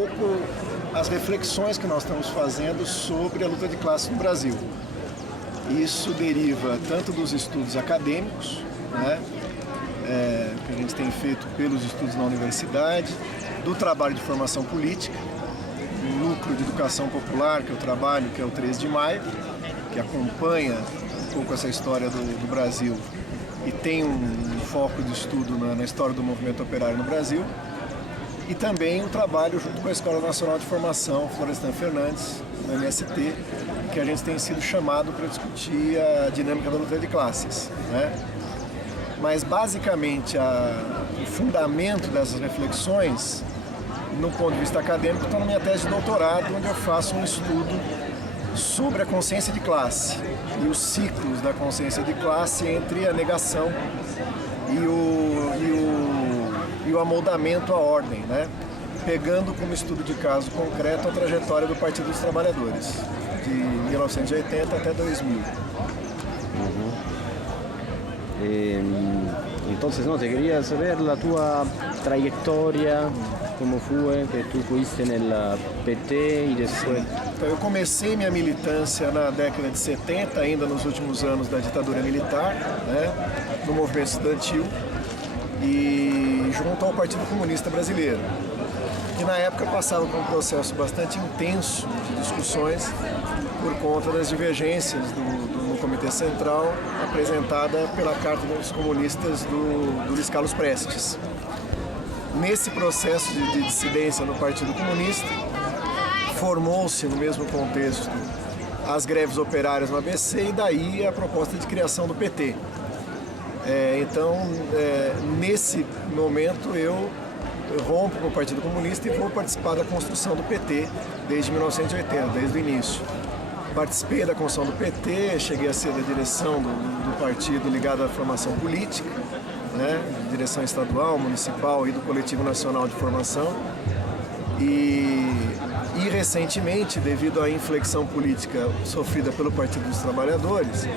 pouco as reflexões que nós estamos fazendo sobre a luta de classe no Brasil. Isso deriva tanto dos estudos acadêmicos, né, que a gente tem feito pelos estudos na universidade, do trabalho de formação política, do núcleo de educação popular que eu trabalho, que é o 13 de Maio, que acompanha um pouco essa história do Brasil e tem um foco de estudo na história do movimento operário no Brasil, e também o trabalho junto com a Escola Nacional de Formação, Florestan Fernandes, do MST, que a gente tem sido chamado para discutir a dinâmica da luta de classes, né? Mas basicamente o fundamento dessas reflexões, no ponto de vista acadêmico, está na minha tese de doutorado, onde eu faço um estudo sobre a consciência de classe e os ciclos da consciência de classe entre a negação e o amoldamento à ordem, né? Pegando como estudo de caso concreto a trajetória do Partido dos Trabalhadores, de 1980 até 2000. Entonces, no, te quería saber la tua trayectoria, como fue que tu fuiste nel PT e depois... Então, eu comecei minha militância na década de 70, ainda nos últimos anos da ditadura militar, né, no movimento estudantil e junto ao Partido Comunista Brasileiro, que na época passava por um processo bastante intenso de discussões por conta das divergências no Comitê Central apresentada pela Carta dos Comunistas do Luiz Carlos Prestes. Nesse processo de dissidência no Partido Comunista, formou-se no mesmo contexto as greves operárias no ABC e daí a proposta de criação do PT. Nesse momento eu rompo com o Partido Comunista e vou participar da construção do PT desde 1980, desde o início. Participei da construção do PT, cheguei a ser da direção do partido ligado à formação política, né, direção estadual, municipal e do Coletivo Nacional de Formação. E recentemente, devido à inflexão política sofrida pelo Partido dos Trabalhadores,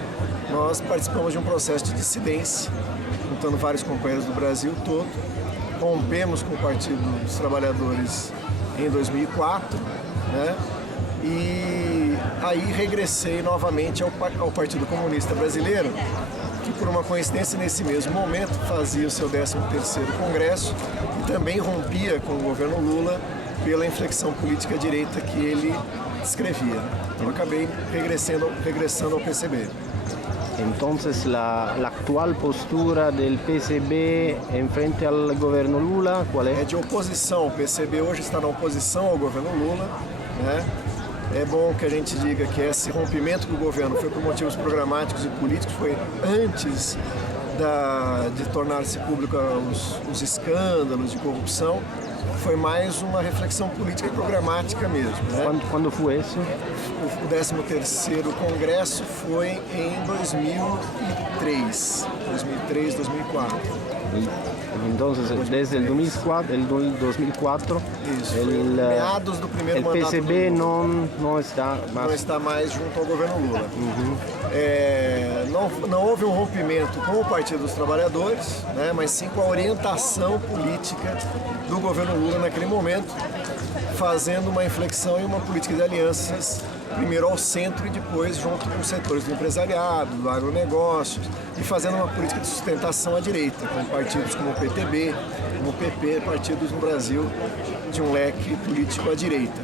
nós participamos de um processo de dissidência, juntando vários companheiros do Brasil todo. Rompemos com o Partido dos Trabalhadores em 2004, né? E aí regressei novamente ao Partido Comunista Brasileiro, que por uma coincidência nesse mesmo momento fazia o seu 13º Congresso e também rompia com o governo Lula pela inflexão política à direita que ele descrevia. Então acabei regressando ao PCB. Entonces la actual postura del PCB en frente al governo Lula, qual é? É de oposição. O PCB hoje está na oposição ao governo Lula, né? É bom que a gente diga que esse rompimento do governo foi por motivos programáticos e políticos, foi antes de tornar-se público os escândalos de corrupção, foi mais uma reflexão política e programática mesmo, né? Quando foi isso? O 13º Congresso foi em 2003, 2004. Entonces, desde el 2004, Isso, meados do primeiro el mandato PCB do Lula. não está mais... Não está mais junto ao governo Lula. Não houve um rompimento com o Partido dos Trabalhadores, né, mas sim com a orientação política do governo Lula naquele momento, fazendo uma inflexão e uma política de alianças, primeiro ao centro e depois junto com os setores do empresariado, do agronegócio, e fazendo uma política de sustentação à direita, com partidos como o PTB, como o PP, partidos no Brasil de um leque político à direita.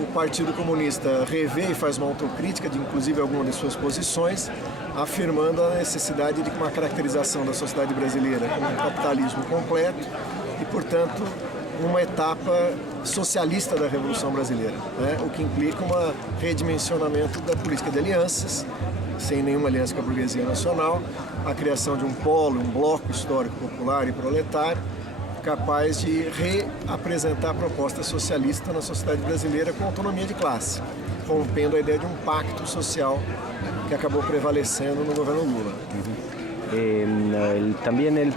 O Partido Comunista revê e faz uma autocrítica de inclusive algumas de suas posições, afirmando a necessidade de uma caracterização da sociedade brasileira como um capitalismo completo e, portanto, uma etapa socialista da Revolução Brasileira, né? O que implica um redimensionamento da política de alianças, sem nenhuma aliança com a burguesia nacional, a criação de um polo, um bloco histórico popular e proletário, capaz de reapresentar a proposta socialista na sociedade brasileira com autonomia de classe, rompendo a ideia de um pacto social que acabou prevalecendo no governo Lula. También el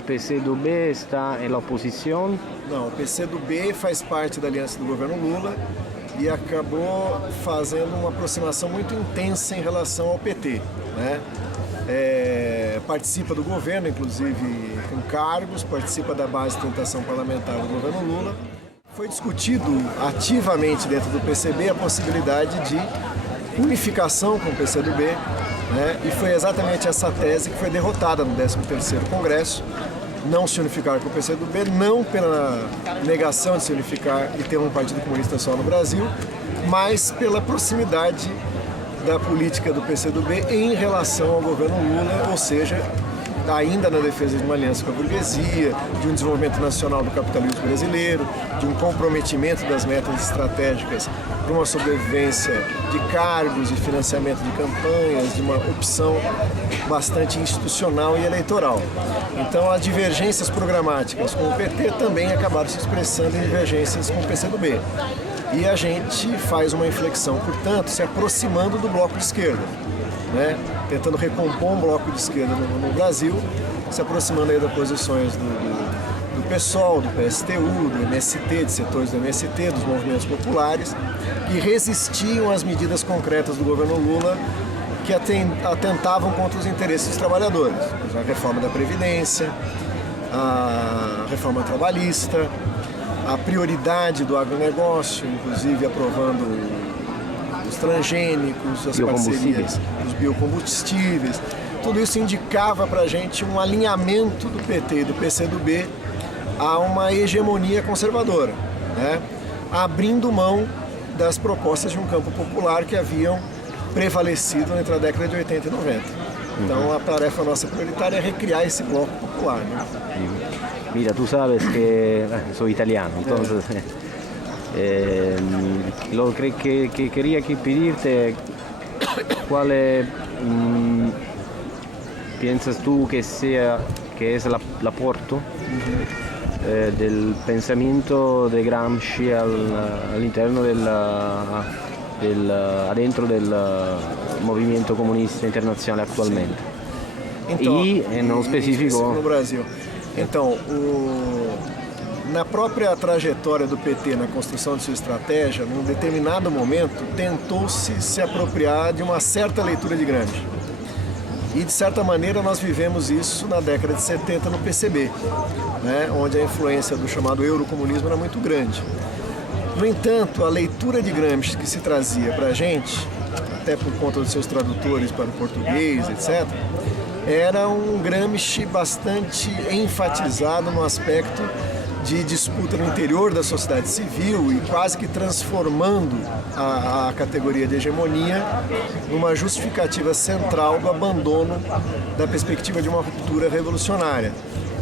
PCdoB está en la oposición. Não, o PCdoB faz parte da aliança do governo Lula e acabou fazendo uma aproximação muito intensa em relação ao PT, né? participa do governo, inclusive com cargos, participa da base de tentação parlamentar do governo Lula. Foi discutido ativamente dentro do PCB a possibilidade de unificação com o PCdoB, né? E foi exatamente essa tese que foi derrotada no 13º Congresso. Não se unificar com o PCdoB, não pela negação de se unificar e ter um partido comunista só no Brasil, mas pela proximidade da política do PCdoB em relação ao governo Lula, ou seja, ainda na defesa de uma aliança com a burguesia, de um desenvolvimento nacional do capitalismo brasileiro, de um comprometimento das metas estratégicas para uma sobrevivência de cargos e financiamento de campanhas, de uma opção bastante institucional e eleitoral. Então, as divergências programáticas com o PT também acabaram se expressando em divergências com o PCdoB. E a gente faz uma inflexão, portanto, se aproximando do bloco de esquerda, né? Tentando recompor um bloco de esquerda no Brasil, se aproximando aí das posições do PSOL, do PSTU, do MST, de setores do MST, dos movimentos populares, que resistiam às medidas concretas do governo Lula que atentavam contra os interesses dos trabalhadores. A reforma da Previdência, a reforma trabalhista, a prioridade do agronegócio, inclusive aprovando os transgênicos, as parcerias dos biocombustíveis. Tudo isso indicava para a gente um alinhamento do PT e do PCdoB a uma hegemonia conservadora, né? Abrindo mão das propostas de um campo popular que haviam prevalecido entre a década de 80 e 90. Então a tarefa nossa prioritária é recriar esse bloco popular, né? Mira, tú sabes que soy italiano, entonces lo que quería pedirte, ¿cuál piensas tú que es el aporte del pensamiento de Gramsci all'interno adentro del movimento comunista internazionale attualmente? Então, e nello specifico no Brasil. Então, na própria trajetória do PT na construção de sua estratégia, num determinado momento, tentou-se se apropriar de uma certa leitura de Gramsci. E, de certa maneira, nós vivemos isso na década de 70 no PCB, né, onde a influência do chamado eurocomunismo era muito grande. No entanto, a leitura de Gramsci que se trazia para a gente, até por conta dos seus tradutores para o português, etc., era um Gramsci bastante enfatizado no aspecto de disputa no interior da sociedade civil e quase que transformando a categoria de hegemonia numa justificativa central do abandono da perspectiva de uma ruptura revolucionária,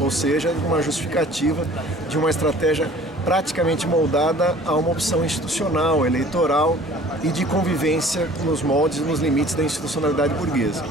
ou seja, uma justificativa de uma estratégia praticamente moldada a uma opção institucional, eleitoral e de convivência nos moldes e nos limites da institucionalidade burguesa.